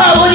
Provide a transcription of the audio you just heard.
사원